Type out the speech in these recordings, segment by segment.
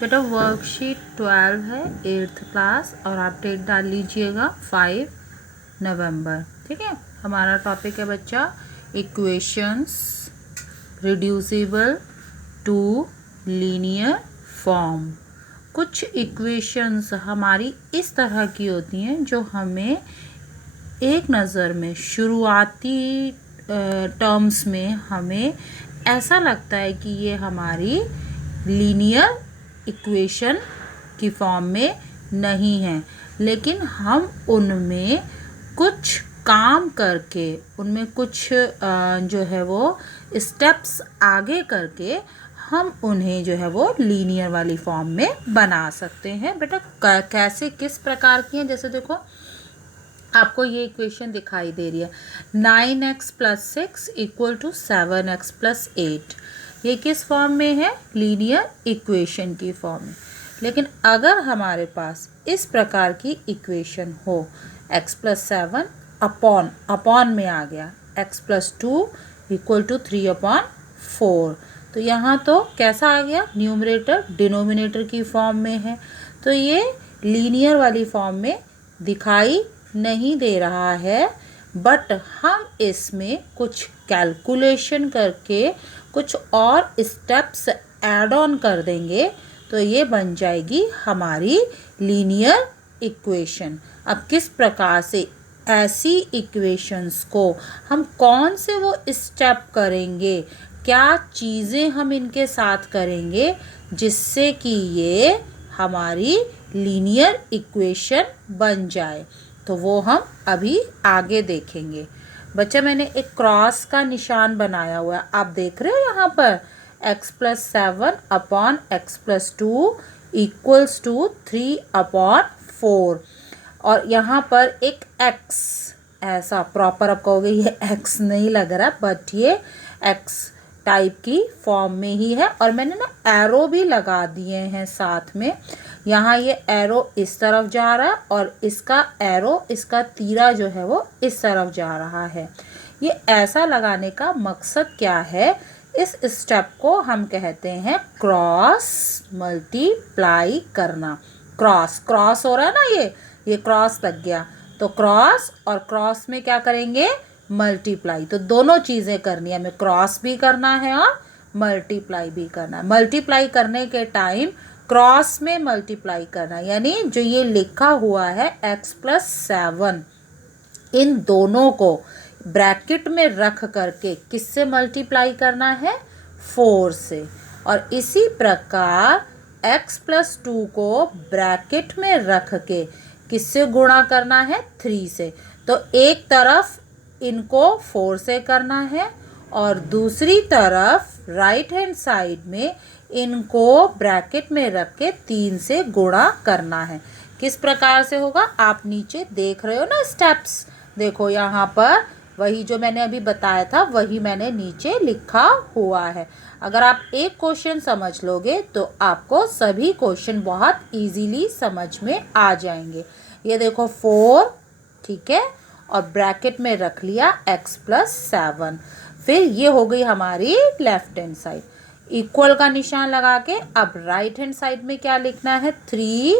बेटा वर्कशीट 12 है 8th class और आप डेट डाल लीजिएगा 5 नवंबर। ठीक है, हमारा टॉपिक है बच्चा equations reducible to linear form. कुछ इक्वेशंस हमारी इस तरह की होती हैं जो हमें एक नज़र में शुरुआती टर्म्स में हमें ऐसा लगता है कि ये हमारी लीनियर इक्वेशन की फॉर्म में नहीं है, लेकिन हम उनमें कुछ काम करके उनमें कुछ जो है वो स्टेप्स आगे करके हम उन्हें जो है वो लीनियर वाली फॉर्म में बना सकते हैं। बेटा कैसे किस प्रकार की हैं, जैसे देखो आपको ये इक्वेशन दिखाई दे रही है 9x + 6 = 7x + 8। ये किस फॉर्म में है? लीनियर इक्वेशन की फॉर्म में। लेकिन अगर हमारे पास इस प्रकार की इक्वेशन हो x + 7 अपॉन में आ गया x + 2 = 3/4, तो यहाँ तो कैसा आ गया? न्यूमरेटर डिनोमिनेटर की फॉर्म में है, तो ये लीनियर वाली फॉर्म में दिखाई नहीं दे रहा है। बट हम इसमें कुछ कैलकुलेशन करके कुछ और स्टेप्स ऐड ऑन कर देंगे तो ये बन जाएगी हमारी लीनियर इक्वेशन। अब किस प्रकार से ऐसी इक्वेशंस को हम कौन से वो स्टेप करेंगे, क्या चीज़ें हम इनके साथ करेंगे जिससे कि ये हमारी लीनियर इक्वेशन बन जाए, तो वो हम अभी आगे देखेंगे। बच्चा मैंने एक क्रॉस का निशान बनाया हुआ है, आप देख रहे हो यहाँ पर x + 7 अपॉन x + 2 = 3/4 और यहाँ पर एक x ऐसा प्रॉपर, आप कहोगे ये x नहीं लग रहा, बट ये x टाइप की फॉर्म में ही है। और मैंने ना एरो भी लगा दिए हैं साथ में, यहाँ ये एरो इस तरफ जा रहा है और इसका एरो, इसका तीरा जो है वो इस तरफ जा रहा है। ये ऐसा लगाने का मकसद क्या है? इस स्टेप को हम कहते हैं क्रॉस मल्टीप्लाई करना। क्रॉस क्रॉस हो रहा है ना, ये क्रॉस लग गया, तो क्रॉस और क्रॉस में क्या करेंगे? मल्टीप्लाई। तो दोनों चीज़ें करनी है, हमें क्रॉस भी करना है और मल्टीप्लाई भी करना है। मल्टीप्लाई करने के टाइम क्रॉस में मल्टीप्लाई करना, यानी जो ये लिखा हुआ है x + 7, इन दोनों को ब्रैकेट में रख करके किससे मल्टीप्लाई करना है? 4 से। और इसी प्रकार x + 2 को ब्रैकेट में रख के किससे गुणा करना है? 3 से। तो एक तरफ इनको 4 से करना है और दूसरी तरफ राइट हैंड साइड में इनको ब्रैकेट में रख के 3 से गुणा करना है। किस प्रकार से होगा? आप नीचे देख रहे हो ना स्टेप्स, देखो यहाँ पर वही जो मैंने अभी बताया था वही मैंने नीचे लिखा हुआ है। अगर आप एक क्वेश्चन समझ लोगे तो आपको सभी क्वेश्चन बहुत इजीली समझ में आ जाएंगे। ये देखो 4, ठीक है, और ब्रैकेट में रख लिया x + 7। फिर ये हो गई हमारी लेफ्ट हैंड साइड, इक्वल का निशान लगा के अब राइट हैंड साइड में क्या लिखना है? 3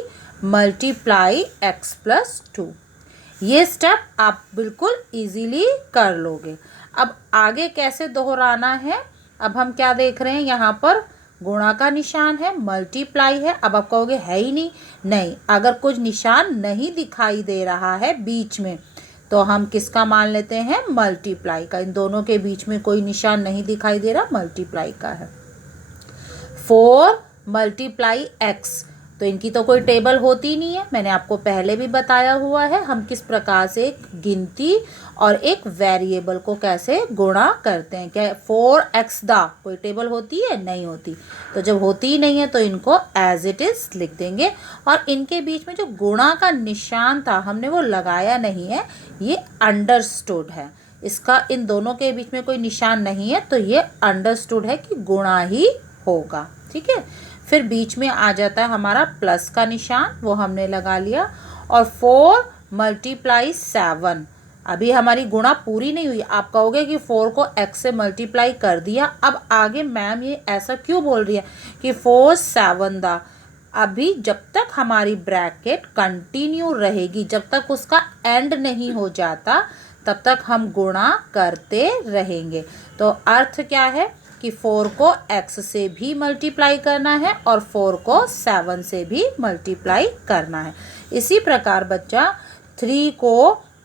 × x + 2। ये स्टेप आप बिल्कुल इजीली कर लोगे। अब आगे कैसे दोहराना है? अब हम क्या देख रहे हैं? यहाँ पर गुणा का निशान है, मल्टीप्लाई है। अब आप कहोगे है ही नहीं, अगर कुछ निशान नहीं दिखाई दे रहा है बीच में तो हम किसका मान लेते हैं? मल्टीप्लाई का। इन दोनों के बीच में कोई निशान नहीं दिखाई दे रहा, मल्टीप्लाई का है। 4 × x, तो इनकी तो कोई टेबल होती नहीं है, मैंने आपको पहले भी बताया हुआ है हम किस प्रकार से एक गिनती और एक वेरिएबल को कैसे गुणा करते हैं। क्या 4x दा कोई टेबल होती है? नहीं होती। तो जब होती ही नहीं है तो इनको एज इट इज लिख देंगे। और इनके बीच में जो गुणा का निशान था हमने वो लगाया नहीं है, ये अंडरस्टूड है। इसका इन दोनों के बीच में कोई निशान नहीं है, तो ये अंडरस्टूड है कि गुणा ही होगा। ठीक है, फिर बीच में आ जाता है हमारा प्लस का निशान, वो हमने लगा लिया। और 4 × 7, अभी हमारी गुणा पूरी नहीं हुई। आप कहोगे कि 4 को x से मल्टीप्लाई कर दिया, अब आगे मैम ये ऐसा क्यों बोल रही है कि 4 7 दा। अभी जब तक हमारी ब्रैकेट कंटिन्यू रहेगी, जब तक उसका एंड नहीं हो जाता, तब तक हम गुणा करते रहेंगे। तो अर्थ क्या है कि 4 को x से भी मल्टीप्लाई करना है और 4 को 7 से भी मल्टीप्लाई करना है। इसी प्रकार बच्चा 3 को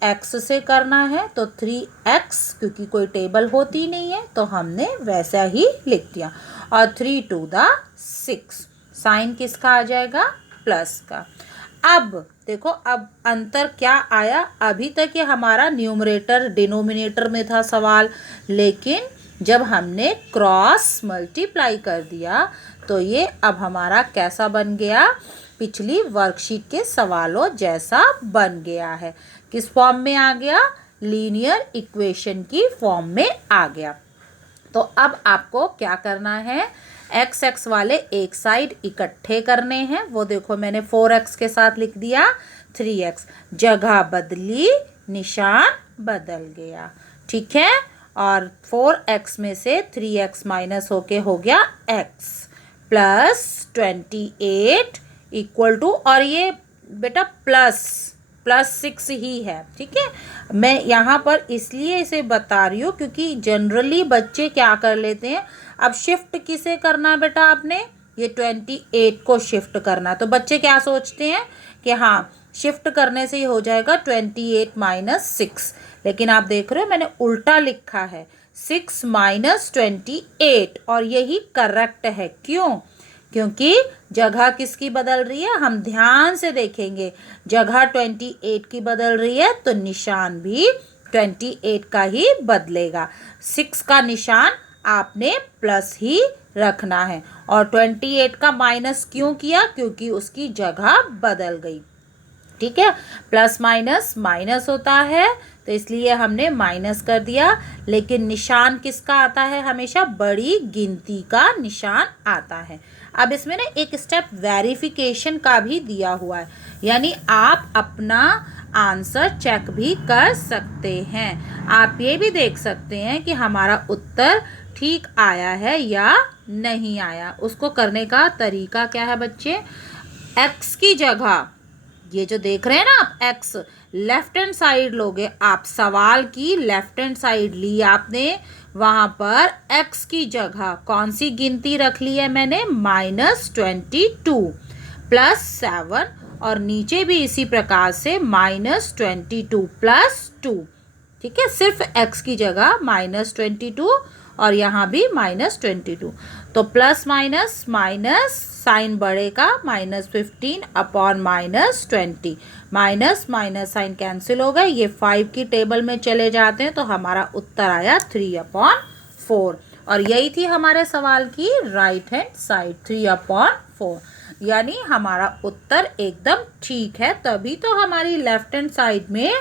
x से करना है तो 3x, क्योंकि कोई टेबल होती नहीं है तो हमने वैसा ही लिख दिया। और 3 2 6, साइन किसका आ जाएगा? प्लस का। अब देखो, अब अंतर क्या आया? अभी तक ये हमारा न्यूमरेटर डिनोमिनेटर में था सवाल, लेकिन जब हमने क्रॉस मल्टीप्लाई कर दिया तो ये अब हमारा कैसा बन गया? पिछली वर्कशीट के सवालों जैसा बन गया है। किस फॉर्म में आ गया? लीनियर इक्वेशन की फॉर्म में आ गया। तो अब आपको क्या करना है? एक्स एक्स वाले एक साइड इकट्ठे करने हैं। वो देखो मैंने 4x के साथ लिख दिया 3x, जगह बदली, निशान बदल गया। ठीक है, और 4x में से 3x माइनस होके हो गया x प्लस 28 इक्वल टू, और ये बेटा प्लस 6 ही है। ठीक है, मैं यहाँ पर इसलिए इसे बता रही हूँ क्योंकि जनरली बच्चे क्या कर लेते हैं, अब शिफ्ट किसे करना है बेटा? आपने ये 28 को शिफ्ट करना है, तो बच्चे क्या सोचते हैं कि हाँ शिफ्ट करने से ही हो जाएगा 28 माइनस 6, लेकिन आप देख रहे हो मैंने उल्टा लिखा है 6 माइनस 28, और यही करेक्ट है। क्यों? क्योंकि जगह किसकी बदल रही है? हम ध्यान से देखेंगे, जगह 28 की बदल रही है तो निशान भी 28 का ही बदलेगा। 6 का निशान आपने प्लस ही रखना है, और 28 का माइनस क्यों किया? क्योंकि उसकी जगह बदल गई। ठीक है, प्लस माइनस माइनस होता है तो इसलिए हमने माइनस कर दिया, लेकिन निशान किसका आता है? हमेशा बड़ी गिनती का निशान आता है। अब इसमें ना एक स्टेप वेरिफिकेशन का भी दिया हुआ है, यानी आप अपना आंसर चेक भी कर सकते हैं। आप ये भी देख सकते हैं कि हमारा उत्तर ठीक आया है या नहीं आया। उसको करने का तरीका क्या है बच्चे? एक्स की जगह ये जो देख रहे हैं ना आप, एक्स लेफ्ट हैंड साइड लोगे आप, सवाल की लेफ्ट हैंड साइड ली आपने, वहां पर एक्स की जगह कौन सी गिनती रख ली है मैंने? -22 प्लस 7, और नीचे भी इसी प्रकार से -22 प्लस 2। ठीक है, सिर्फ एक्स की जगह -22 और यहाँ भी -22, तो प्लस माइनस माइनस साइन बढ़ेगा -15 upon -20, minus minus sign cancel हो गए, ये 5 की टेबल में चले जाते हैं तो हमारा उत्तर आया 3/4, और यही थी हमारे सवाल की राइट हैंड साइड 3/4, यानी हमारा उत्तर एकदम ठीक है। तभी तो हमारी लेफ्ट हैंड साइड में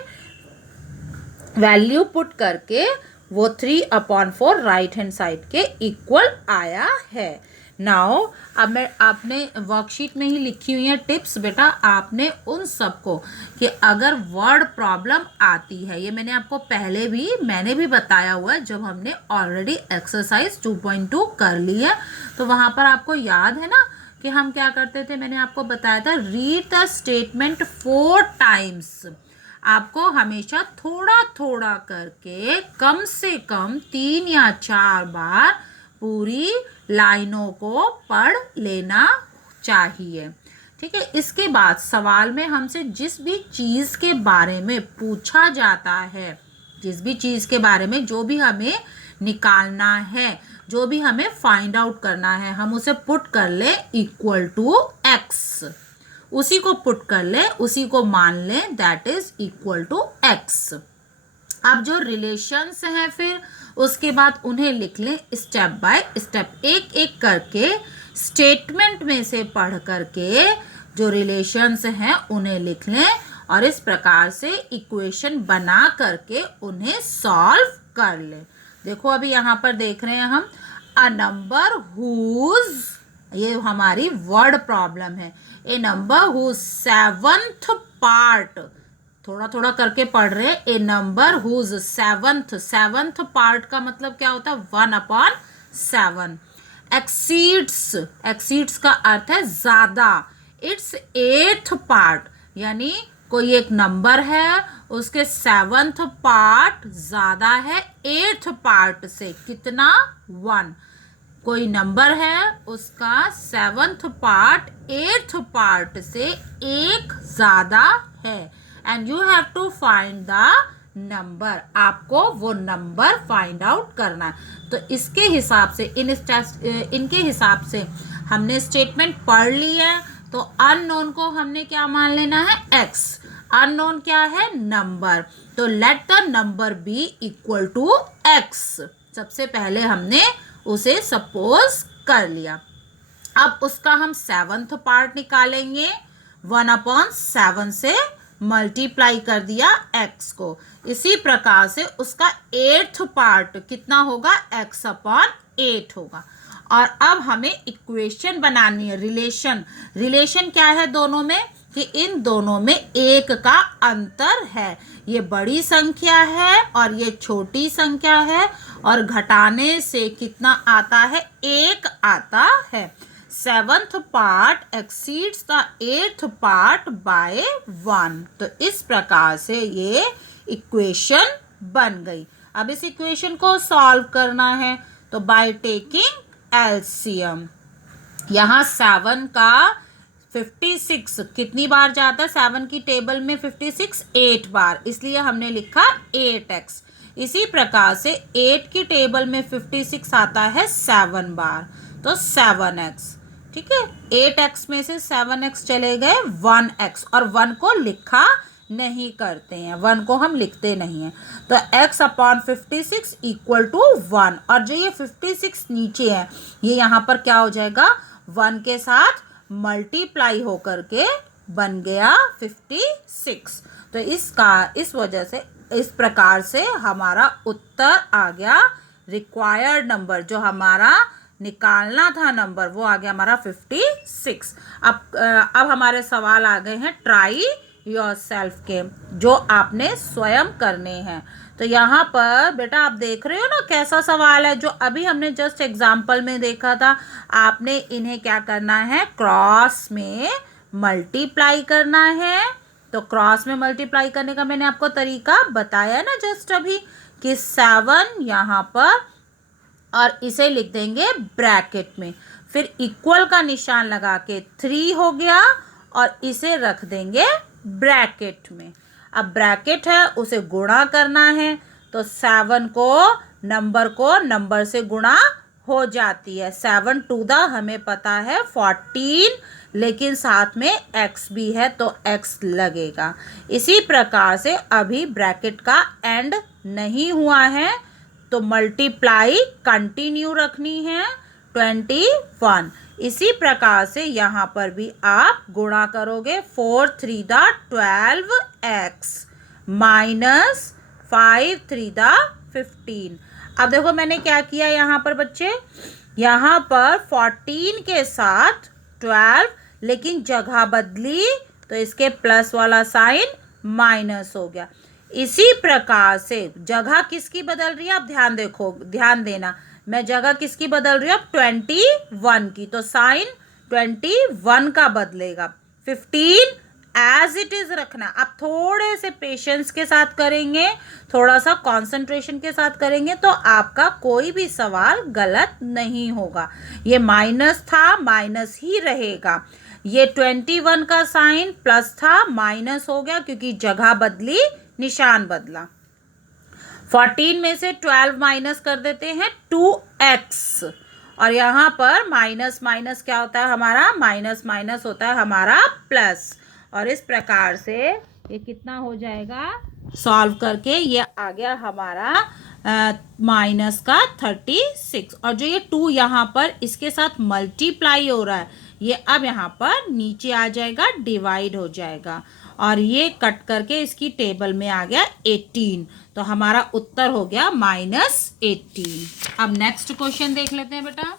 वैल्यू पुट करके वो 3/4 राइट हैंड साइड के इक्वल आया है। नाउ अब मैं आपने वर्कशीट में ही लिखी हुई है टिप्स बेटा, आपने उन सबको कि अगर वर्ड प्रॉब्लम आती है, ये मैंने आपको पहले भी मैंने भी बताया हुआ है जब हमने ऑलरेडी एक्सरसाइज 2.2 कर ली है, तो वहाँ पर आपको याद है ना कि हम क्या करते थे? मैंने आपको बताया था रीड द स्टेटमेंट 4 टाइम्स। आपको हमेशा थोड़ा थोड़ा करके कम से कम 3 या 4 बार पूरी लाइनों को पढ़ लेना चाहिए। ठीक है, इसके बाद सवाल में हमसे जिस भी चीज़ के बारे में पूछा जाता है, जिस भी चीज़ के बारे में जो भी हमें निकालना है, जो भी हमें फाइंड आउट करना है, हम उसे पुट कर ले इक्वल टू एक्स, उसी को पुट कर ले, उसी को मान ले that is equal to X. अब जो रिलेशंस हैं फिर उसके बाद उन्हें लिख लें स्टेप बाय स्टेप, एक एक करके स्टेटमेंट में से पढ़ करके जो रिलेशंस हैं उन्हें लिख लें, और इस प्रकार से इक्वेशन बना करके उन्हें सॉल्व कर लें। देखो अभी यहाँ पर देख रहे हैं हम अ नंबर हुज, ये हमारी वर्ड प्रॉब्लम है, ए नंबर हुज 7th पार्ट, थोड़ा थोड़ा करके पढ़ रहे। ए नंबर हुज सेवंथ पार्ट का मतलब क्या होता है? 1/7। एक्सीड्स का अर्थ है ज्यादा। इट्स 8th पार्ट, यानी कोई एक नंबर है, उसके 7th पार्ट ज्यादा है 8th पार्ट से। कितना? 1। कोई नंबर है, उसका 7th पार्ट 8th पार्ट से एक ज्यादा है। And you have to find the number. आपको वो नंबर फाइंड आउट करना है। तो इसके हिसाब से इनके हिसाब से हमने स्टेटमेंट पढ़ ली है। तो अननोन को हमने क्या मान लेना है? x। अननोन क्या है? नंबर। तो let the number be equal to x। सबसे पहले हमने उसे सपोज कर लिया। अब उसका हम 7th पार्ट निकालेंगे। 1/7 से मल्टीप्लाई कर दिया x को। इसी प्रकार से उसका 8th पार्ट कितना होगा? x/8 होगा। और अब हमें इक्वेशन बनानी है। रिलेशन क्या है दोनों में? कि इन दोनों में एक का अंतर है। ये बड़ी संख्या है और ये छोटी संख्या है, और घटाने से कितना आता है? 1 आता है। 7th part exceeds the 8th part by 1। तो इस प्रकार से ये इक्वेशन बन गई। अब इस इक्वेशन को सॉल्व करना है, तो बाय टेकिंग एलसीएम। यहाँ 7 का 56 कितनी बार जाता है? 7 की टेबल में 56 8 बार, इसलिए हमने लिखा 8x। इसी प्रकार से 8 की टेबल में 56 आता है 7 बार, तो 7x। ठीक है, 8x में से 7x चले गए 1x, और 1 को लिखा नहीं करते हैं, 1 को हम लिखते नहीं हैं। तो x/56 इक्वल टू 1। और जो ये 56 नीचे है, ये यहाँ पर क्या हो जाएगा? 1 के साथ मल्टीप्लाई होकर के बन गया 56। तो इस वजह से इस प्रकार से हमारा उत्तर आ गया। रिक्वायर्ड नंबर जो हमारा निकालना था नंबर, वो आ गया हमारा 56। अब हमारे सवाल आ गए हैं ट्राई योरसेल्फ के, जो आपने स्वयं करने हैं। तो यहाँ पर बेटा आप देख रहे हो ना कैसा सवाल है, जो अभी हमने जस्ट एग्जाम्पल में देखा था। आपने इन्हें क्या करना है? क्रॉस में मल्टीप्लाई करना है। तो क्रॉस में मल्टीप्लाई करने का मैंने आपको तरीका बताया ना जस्ट अभी, कि 7 यहाँ पर, और इसे लिख देंगे ब्रैकेट में, फिर इक्वल का निशान लगा के 3 हो गया, और इसे रख देंगे ब्रैकेट में। अब ब्रैकेट है, उसे गुणा करना है, तो 7 को नंबर से गुणा हो जाती है। 7 टू द हमें पता है 14, लेकिन साथ में x भी है तो x लगेगा। इसी प्रकार से अभी ब्रैकेट का एंड नहीं हुआ है, तो मल्टीप्लाई कंटिन्यू रखनी है 21। इसी प्रकार से यहाँ पर भी आप गुणा करोगे। 4 3 द 12x माइनस 5 3 द 15। अब देखो मैंने क्या किया यहाँ पर बच्चे, यहाँ पर 14 के साथ 12, लेकिन जगह बदली, तो इसके प्लस वाला साइन माइनस हो गया। इसी प्रकार से जगह किसकी बदल रही है? आप ध्यान देना, मैं जगह किसकी बदल रही हूँ? 21 की, तो साइन 21 का बदलेगा। 15 एज इट इज रखना। आप थोड़े से पेशेंस के साथ करेंगे, थोड़ा सा कंसंट्रेशन के साथ करेंगे, तो आपका कोई भी सवाल गलत नहीं होगा। ये माइनस था, माइनस ही रहेगा। ये 21 का साइन प्लस था, माइनस हो गया क्योंकि जगह बदली, निशान बदला। 14 में से 12 माइनस कर देते हैं 2x, और यहाँ पर माइनस माइनस क्या होता है हमारा? माइनस माइनस होता है हमारा प्लस। और इस प्रकार से ये कितना हो जाएगा? सॉल्व करके ये आ गया हमारा माइनस का 36। और जो ये 2 यहाँ पर इसके साथ मल्टीप्लाई हो रहा है, ये अब यहाँ पर नीचे आ जाएगा, डिवाइड हो जाएगा, और ये कट करके इसकी टेबल में आ गया 18। तो हमारा उत्तर हो गया -18। अब नेक्स्ट क्वेश्चन देख लेते हैं बेटा।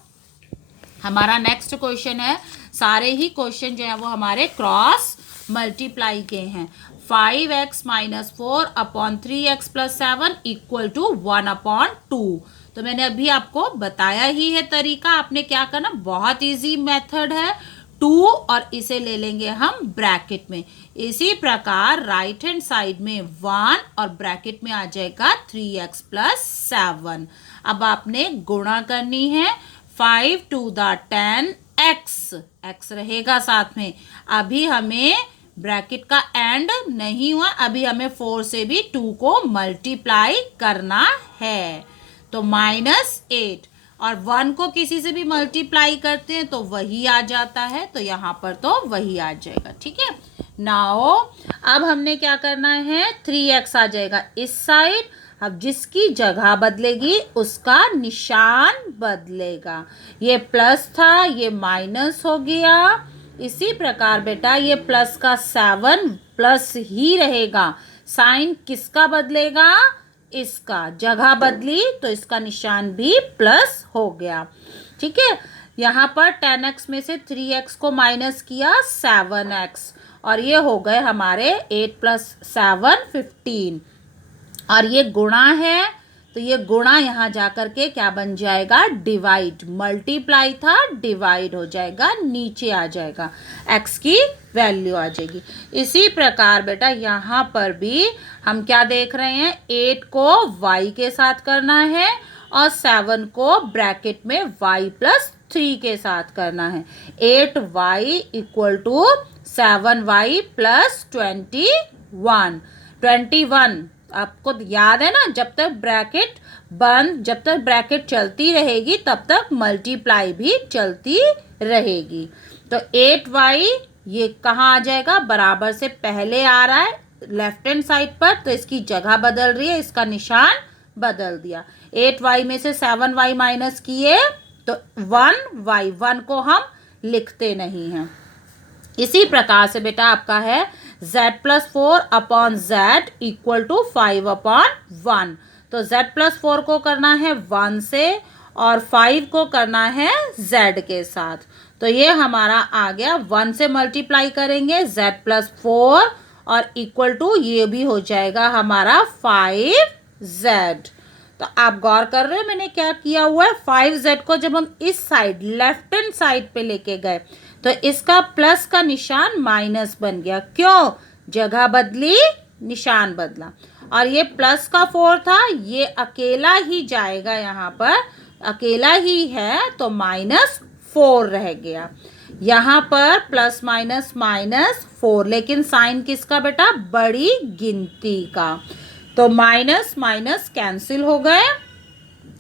हमारा नेक्स्ट क्वेश्चन है, सारे ही क्वेश्चन जो है वो हमारे क्रॉस मल्टीप्लाई के हैं। 5x minus 4/3x+7 equal to 1/2। तो मैंने अभी आपको बताया ही है तरीका, आपने क्या करना, बहुत इजी मेथड है। 2 और इसे ले लेंगे हम ब्रैकेट में। इसी प्रकार राइट हैंड साइड में 1 और ब्रैकेट में आ जाएगा 3x+7। अब आपने गुणा करनी है। 5 to the 10 x रहेगा साथ में। अभी हमें ब्रैकेट का एंड नहीं हुआ, अभी हमें 4 से भी 2 को मल्टीप्लाई करना है। तो -8 और 1 को किसी से भी मल्टीप्लाई करते हैं तो वही आ जाता है, तो यहाँ पर तो वही आ जाएगा। ठीक है, नाउ अब हमने क्या करना है, 3x आ जाएगा इस साइड। अब जिसकी जगह बदलेगी उसका निशान बदलेगा। ये प्लस था, ये माइनस हो गया। इसी प्रकार बेटा ये प्लस का 7 प्लस ही रहेगा। साइन किसका बदलेगा, इसका। जगह बदली तो इसका निशान भी प्लस हो गया। ठीक है, यहाँ पर 10x में से 3x को माइनस किया 7x और ये हो गए हमारे 8 + 7 15। और ये गुणा है तो ये गुणा यहाँ जा कर के क्या बन जाएगा, डिवाइड। मल्टीप्लाई था, डिवाइड हो जाएगा, नीचे आ जाएगा, x की वैल्यू आ जाएगी। इसी प्रकार बेटा यहाँ पर भी हम क्या देख रहे हैं, 8 को y के साथ करना है और 7 को ब्रैकेट में y + 3 के साथ करना है। 8y = 7y + 21। आपको याद है ना, जब तक ब्रैकेट चलती रहेगी तब तक मल्टीप्लाई भी चलती रहेगी। तो 8y ये कहाँ आ जाएगा, बराबर से पहले आ रहा है लेफ्ट हैंड साइड पर, तो इसकी जगह बदल रही है, इसका निशान बदल दिया। 8y में से 7y माइनस किए तो 1y को हम लिखते नहीं हैं। इसी प्रकार से बेटा आपका है z+4/z = 5/1। तो z+4 को करना है 1 से और 5 को करना है z के साथ। तो ये हमारा आ गया, 1 से मल्टीप्लाई करेंगे z+4 और इक्वल टू ये भी हो जाएगा हमारा 5z। तो आप गौर कर रहे हो मैंने क्या किया हुआ है, 5z को जब हम इस साइड लेफ्ट हैंड साइड पे लेके गए तो इसका प्लस का निशान माइनस बन गया। क्यों, जगह बदली, निशान बदला। और ये प्लस का 4 था, ये अकेला ही जाएगा, यहाँ पर अकेला ही है तो -4 रह गया। यहाँ पर प्लस माइनस -4, लेकिन साइन किसका बेटा, बड़ी गिनती का। तो माइनस माइनस कैंसिल हो गए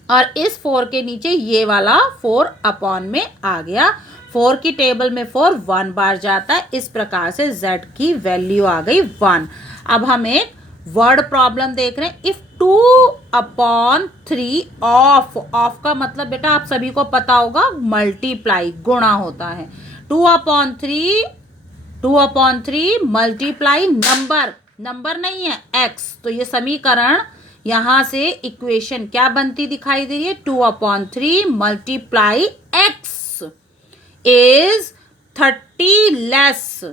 और इस 4 के नीचे ये वाला 4 में आ गया। 4 की टेबल में 4 1 बार जाता है। इस प्रकार से z की वैल्यू आ गई 1। अब हम एक वर्ड प्रॉब्लम देख रहे हैं। इफ 2/3 ऑफ का मतलब बेटा आप सभी को पता होगा, मल्टीप्लाई, गुणा होता है। 2/3 मल्टीप्लाई नंबर नहीं है x, तो ये समीकरण यहाँ से इक्वेशन क्या बनती दिखाई दे रही है, 2/3 मल्टीप्लाई x इज 30 लेस।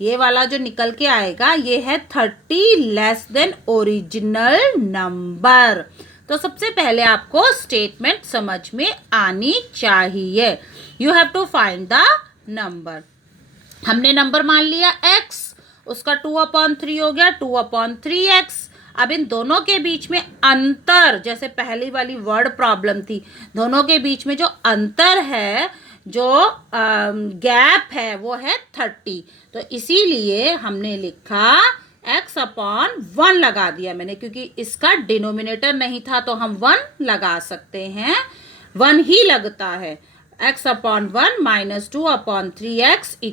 ये वाला जो निकल के आएगा ये है 30 लेस देन ओरिजिनल नंबर। तो सबसे पहले आपको स्टेटमेंट समझ में आनी चाहिए। You have to find the number. हमने नंबर मान लिया x, उसका 2/3 हो गया 2/3x। अब इन दोनों के बीच में अंतर, जैसे पहली वाली वर्ड प्रॉब्लम थी, दोनों के बीच में जो अंतर है, जो गैप है, वो है 30। तो इसीलिए हमने लिखा x/1 लगा दिया मैंने, क्योंकि इसका डिनोमिनेटर नहीं था तो हम 1 लगा सकते हैं, 1 ही लगता है। x/1 -2/3x =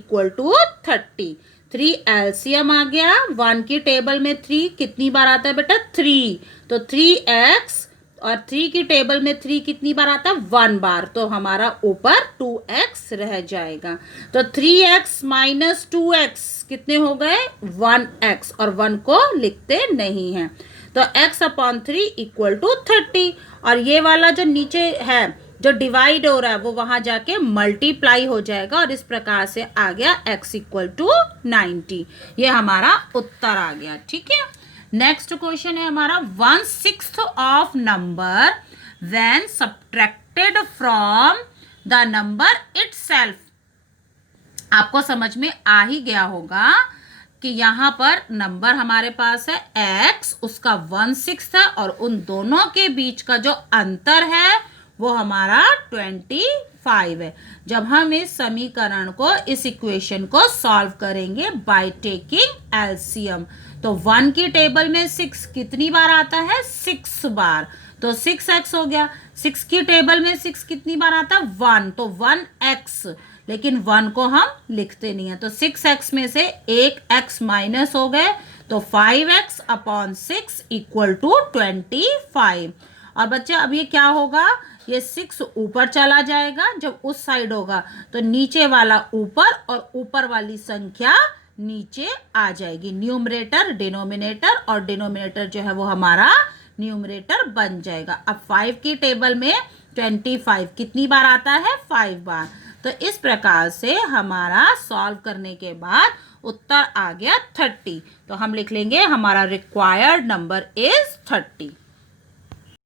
30। 3 एलसीएम आ गया। 1 की टेबल में 3 कितनी बार आता है बेटा, 3। तो 3x और 3 की टेबल में 3 कितनी बार आता है, 1 बार। तो हमारा ऊपर 2x रह जाएगा। तो 3x - 2x कितने हो गए, 1x, और 1 को लिखते नहीं हैं। तो x/3 = 30। और ये वाला जो नीचे है, जो डिवाइड हो रहा है, वो वहां जाके मल्टीप्लाई हो जाएगा और इस प्रकार से आ गया x = 90। ये हमारा उत्तर आ गया। ठीक है, नेक्स्ट क्वेश्चन है हमारा 1/6 of number when subtracted from the number itself. आपको समझ में आ ही गया होगा कि यहाँ पर नंबर हमारे पास है x, उसका 1/6 है और उन दोनों के बीच का जो अंतर है वो हमारा 25 है। जब हम इस समीकरण को, इस इक्वेशन को सॉल्व करेंगे बाय टेकिंग एलसीएम, तो 1 की टेबल में 6 कितनी बार आता है? 6 बार, तो 6x हो गया। 6 की टेबल में 6 कितनी बार आता है? 1, तो 1x, लेकिन 1 को हम लिखते नहीं है, तो 6x में से एक x माइनस हो गए, तो 5x अपॉन 6 इक्वल टू 25। और बच्चे अब ये क्या होगा? ये 6 ऊपर चला जाएगा, जब उस साइड होगा तो नीचे वाला ऊपर और ऊपर वाली संख्या नीचे आ जाएगी। न्यूमरेटर डिनोमिनेटर और डिनोमिनेटर जो है वो हमारा न्यूमरेटर बन जाएगा। अब 5 की टेबल में 25 कितनी बार आता है? 5 बार। तो इस प्रकार से हमारा सॉल्व करने के बाद उत्तर आ गया 30। तो हम लिख लेंगे हमारा रिक्वायर्ड नंबर इज 30।